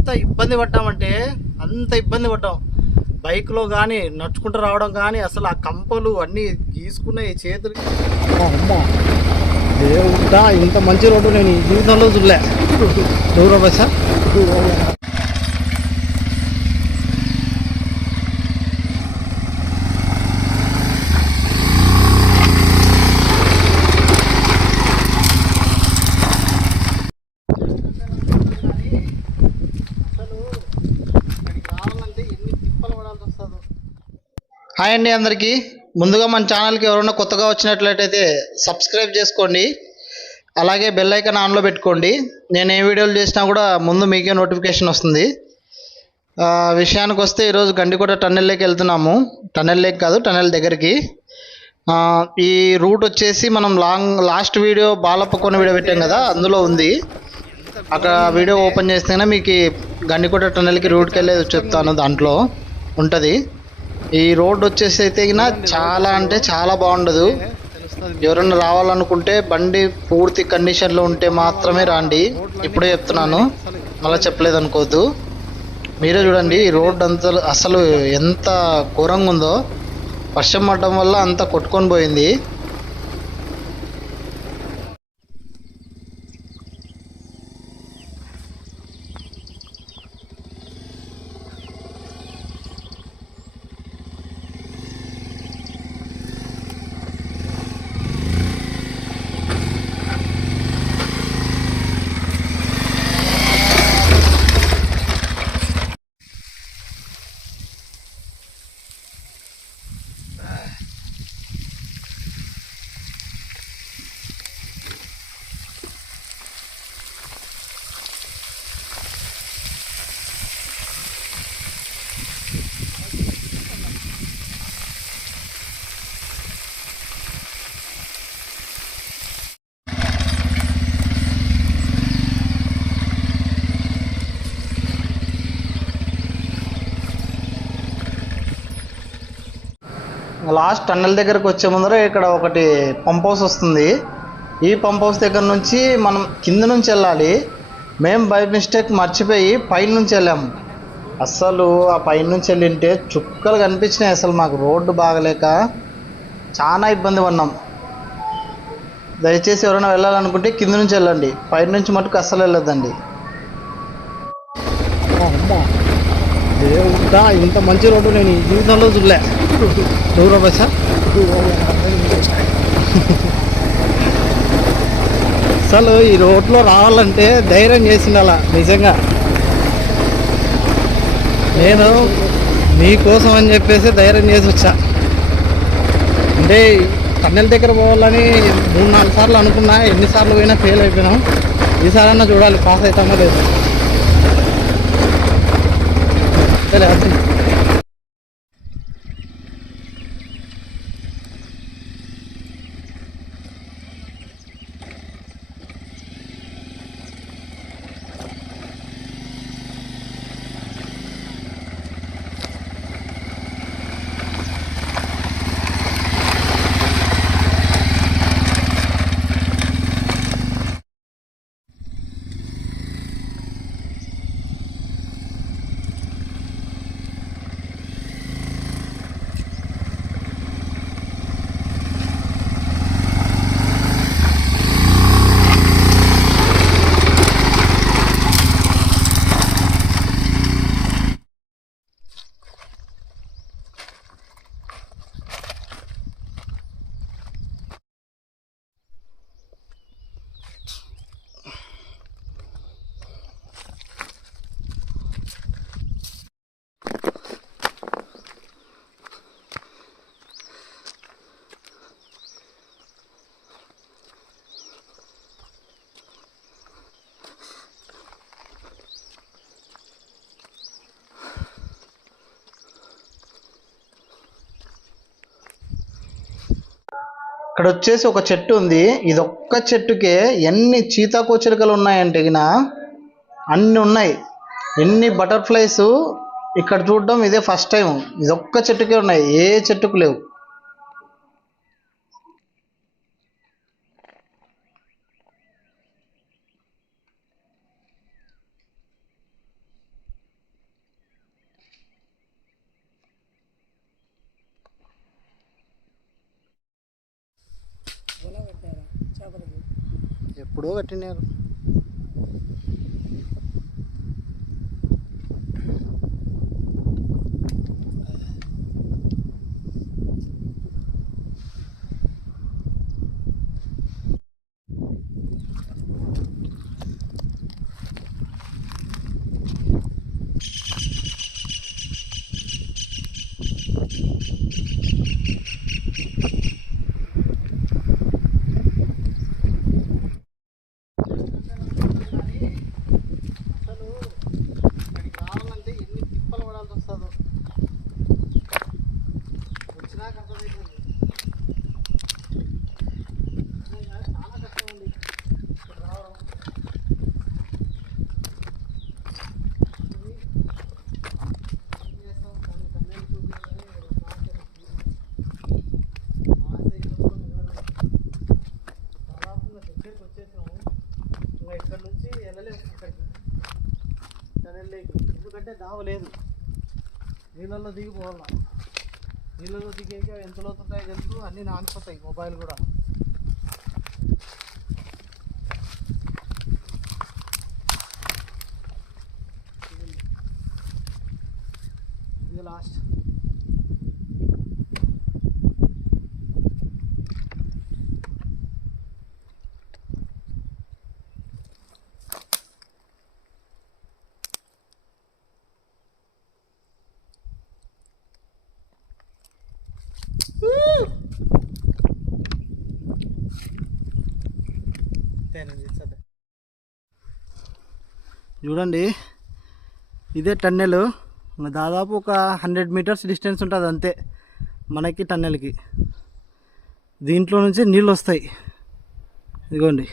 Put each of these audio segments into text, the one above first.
ఎంత ఇబ్బంది పడ్డామంటే అంత ఇబ్బంది పడ్డాం. బైక్లో కానీ నడుచుకుంటూ రావడం కానీ అసలు ఆ కంపలు అన్నీ గీసుకున్నాయి చేతులు. అమ్మ దేవుడా ఇంత మంచి రోడ్డు నేను జీవితంలో చూడలే. దూర హాయ్ అండి అందరికీ. ముందుగా మన ఛానల్కి ఎవరైనా కొత్తగా వచ్చినట్లయితే సబ్స్క్రైబ్ చేసుకోండి. అలాగే బెల్ ఐకాన్ ఆన్లో పెట్టుకోండి. నేను ఏ వీడియోలు చేసినా కూడా ముందు మీకే నోటిఫికేషన్ వస్తుంది. విషయానికి వస్తే ఈరోజు గండికోట టన్నెల్లోకి వెళ్తున్నాము. టన్నెల్ లేక్ కాదు టన్నెల్ దగ్గరికి. ఈ రూట్ వచ్చేసి మనం long last video Balappa video పెట్టాం కదా అందులో ఉంది. అక్కడ వీడియో ఓపెన్ చేస్తేనే మీకు గండికోట టన్నెల్కి రూట్కి వెళ్ళేది చెప్తాను దాంట్లో. ఉంటుంది. ఈ రోడ్ వచ్చేసి అయితే చాలా అంటే చాలా బాగుండదు. ఎవరైనా రావాలనుకుంటే బండి పూర్తి కండిషన్లో ఉంటే మాత్రమే రాండి. ఇప్పుడే చెప్తున్నాను. మళ్ళీ చెప్పలేదు అనుకోవద్దు. మీరే చూడండి ఈ రోడ్ అంత అసలు ఎంత ఘోరంగా ఉందో. వర్షం పడడం వల్ల అంతా కొట్టుకొని పోయింది. లాస్ట్ టన్నెల్ దగ్గరకు వచ్చే ముందర ఇక్కడ ఒకటి పంప్ హౌస్ వస్తుంది. ఈ పంప్ హౌస్ దగ్గర నుంచి మనం కింద నుంచి వెళ్ళాలి. మేము బై మిస్టేక్ మర్చిపోయి పైన నుంచి వెళ్ళాము అస్సలు ఆ పైన నుంచి వెళ్ళింటే చుక్కలు కనిపించినాయి అసలు మాకు. రోడ్డు బాగలేక చాలా ఇబ్బంది పడినాం దయచేసి ఎవరైనా వెళ్ళాలనుకుంటే కింద నుంచి వెళ్ళండి. పైన నుంచి మటుకు అస్సలు వెళ్ళొద్దండి. దేవుడా ఇంత మంచి రోడ్డు నేను ఈ జీవితంలో చూడలే. దూర బస్సా అసలు ఈ రోడ్లో రావాలంటే ధైర్యం చేసింది అలా నిజంగా? నేను మీకోసం అని చెప్పేసి ధైర్యం చేసి వచ్చా. అంటే కన్నెల దగ్గర పోవాలని మూడు నాలుగు సార్లు అనుకున్నా ఎన్నిసార్లు పోయినా ఫెయిల్ అయిపోయినాం. ఈసారన్నా చూడాలి పాస్ అవుతామో లేదు. సరే అది ఇక్కడ వచ్చేసి ఒక చెట్టు ఉంది. ఇది ఒక్క చెట్టుకే ఎన్ని చీతాకోచిలుకలు ఉన్నాయంటే గిన అన్ని ఉన్నాయి. ఎన్ని బటర్ఫ్లైస్ ఇక్కడ చూడడం ఇదే ఫస్ట్ టైం ఇది ఒక్క చెట్టుకే ఉన్నాయి. ఏ చెట్టుకు లేవు. ఎప్పుడో కట్టినారు అంటే దావ లేదు. నీళ్ళల్లో దిగిపోవాల? నీళ్ళలో దిగాక ఎంత లోతుంటాయో తెలుసు అన్నీ నానిపోతాయి మొబైల్ కూడా ఇది లాస్ట్ చూడండి ఇదే టన్నెల్. దాదాపు ఒక హండ్రెడ్ మీటర్స్ డిస్టెన్స్ ఉంటుంది అంతే మనకి టన్నెల్కి. దీంట్లో నుంచి నీళ్ళు వస్తాయి. ఇదిగోండి.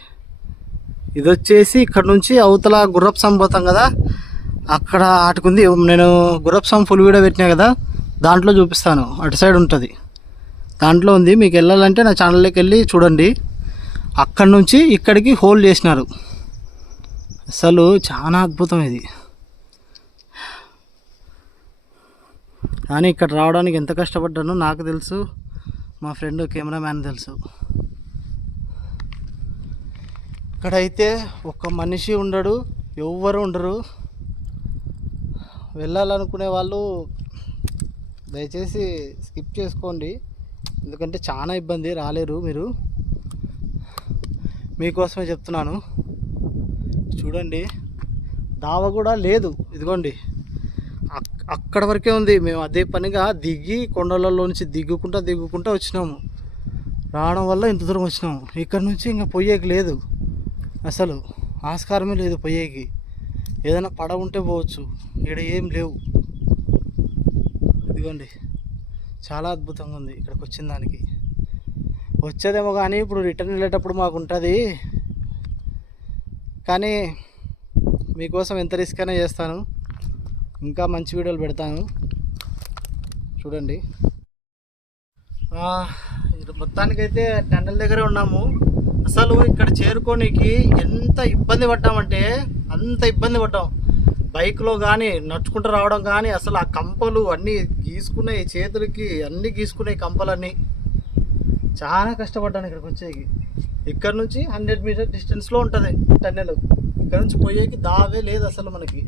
ఇది వచ్చేసి ఇక్కడ నుంచి అవతల గుర్రప్ సాం పోతాం కదా అక్కడ ఆటుకుంది. నేను గుర్రప్ సాం ఫుల్ వీడియో పెట్టినా కదా దాంట్లో చూపిస్తాను. అటు సైడ్ ఉంటుంది. దాంట్లో ఉంది. మీకు వెళ్ళాలంటే నా ఛానల్లోకి వెళ్ళి చూడండి. అక్కడి నుంచి ఇక్కడికి హోల్డ్ చేసినారు. అసలు చాలా అద్భుతం ఇది. కానీ ఇక్కడ రావడానికి ఎంత కష్టపడ్డానో నాకు తెలుసు. మా ఫ్రెండ్ కెమెరామ్యాన్ తెలుసు. ఇక్కడైతే ఒక్క మనిషి ఉండడు ఎవ్వరు ఉండరు. వెళ్ళాలనుకునే వాళ్ళు దయచేసి స్కిప్ చేసుకోండి. ఎందుకంటే చాలా ఇబ్బంది రాలేరు మీరు. మీకోసమే చెప్తున్నాను. చూడండి దావ కూడా లేదు. ఇదిగోండి అక్కడ వరకే ఉంది. మేము అదే పనిగా దిగి కొండలలో నుంచి దిగుకుంటా దిగుకుంటా వచ్చినాము. రావడం వల్ల ఇంత దూరం వచ్చినాము. ఇక్కడ నుంచి ఇంకా పొయ్యేకి లేదు. అసలు ఆస్కారమే లేదు పొయ్యేకి. ఏదైనా పడవ ఉంటే పోవచ్చు. ఇక్కడ ఏం లేవు. ఇదిగోండి చాలా అద్భుతంగా ఉంది. ఇక్కడికి వచ్చిన దానికి. వచ్చేదేమో కానీ ఇప్పుడు రిటర్న్ వెళ్ళేటప్పుడు మాకు ఉంటుంది. కానీ మీకోసం ఎంత రిస్క్ అయినా చేస్తాను. ఇంకా మంచి వీడియోలు పెడతాను. చూడండి. మొత్తానికైతే టెండల్ దగ్గరే ఉన్నాము. అసలు ఇక్కడ చేరుకోనికి ఎంత ఇబ్బంది పడ్డామంటే అంత ఇబ్బంది పడ్డాం. బైక్లో కానీ నడుచుకుంటూ రావడం కానీ అసలు ఆ కంపలు అన్నీ గీసుకున్నాయి చేతులకి అన్నీ గీసుకున్నాయి కంపలన్నీ. చాలా కష్టపడ్డాను ఇక్కడికి వచ్చేకి. ఇక్కడ నుంచి హండ్రెడ్ మీటర్ డిస్టెన్స్లో ఉంటుంది టన్నెల్. ఇక్కడ నుంచి పోయేకి దావే లేదు అసలు మనకి.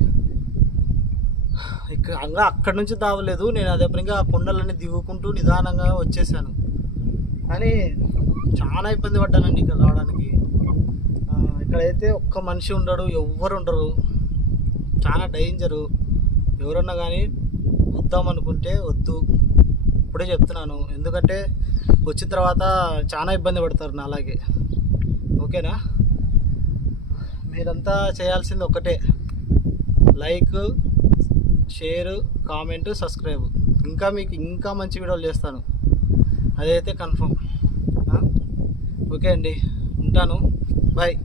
ఇక్కడ అంగా అక్కడ నుంచి దావలేదు నేను అదే పనిగా ఆ కొండలన్నీ దిగుకుంటూ నిదానంగా వచ్చేసాను. కానీ చాలా ఇబ్బంది పడ్డానండి ఇక్కడ రావడానికి. ఇక్కడైతే ఒక్క మనిషి ఉండడు ఎవ్వరు ఉండరు. చాలా డేంజరు. ఎవరన్నా కానీ వద్దామనుకుంటే వద్దు. ఇప్పుడే చెప్తున్నాను. ఎందుకంటే వచ్చిన తర్వాత చాలా ఇబ్బంది పడతారు నా అలాగే ఓకేనా? మీరంతా చేయాల్సింది ఒకటే లైక్ షేరు కామెంట్ సబ్స్క్రైబ్. ఇంకా మీకు ఇంకా మంచి వీడియోలు చేస్తాను. అదైతే కన్ఫర్మ్. ఓకే అండి. ఉంటాను. బాయ్.